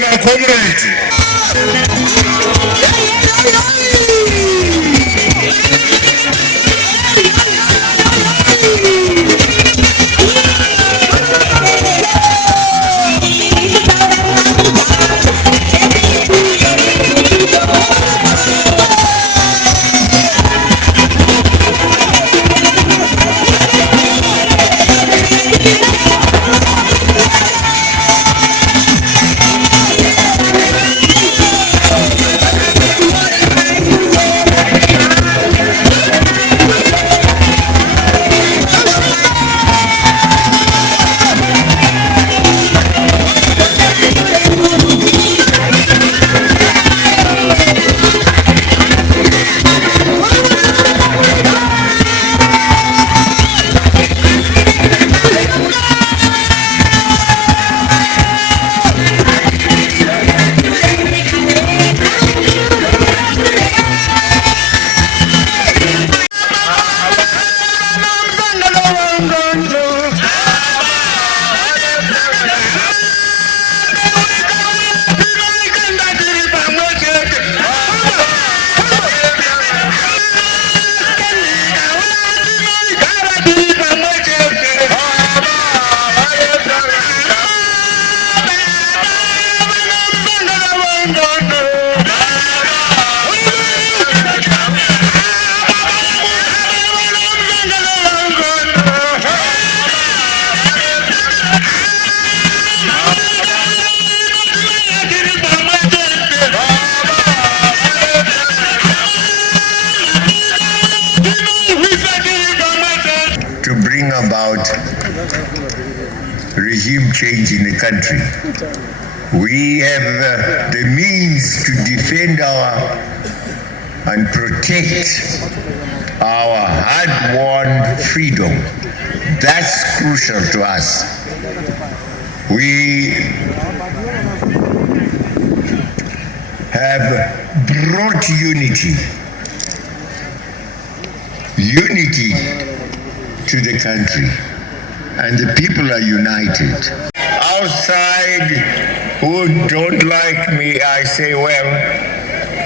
na comrade. To bring about regime change in the country. We have the means to defend and protect our hard-won freedom. That's crucial to us. We have brought unity to the country, and the people are united. Outside, who don't like me, I say, well,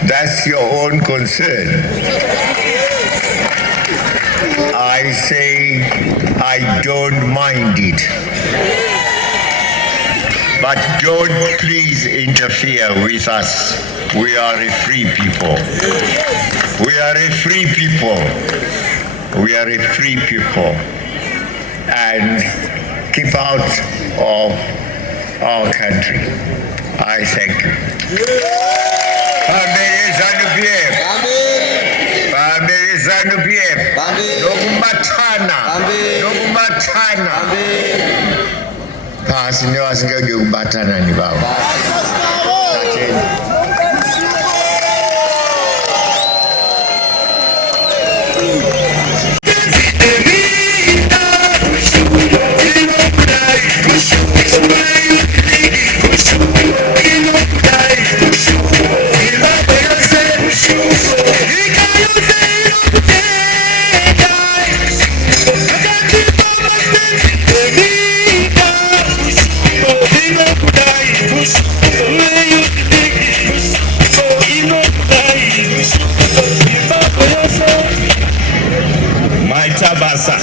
that's your own concern. I say, I don't mind it. But don't please interfere with us. We are a free people. We are a free people. We are a free people. And keep out of our country. I thank you. Family ZANU-PF. Family ZANU-PF. Nokubatana. Phasi newasingeke ukubatana ni baba. My Tabasa.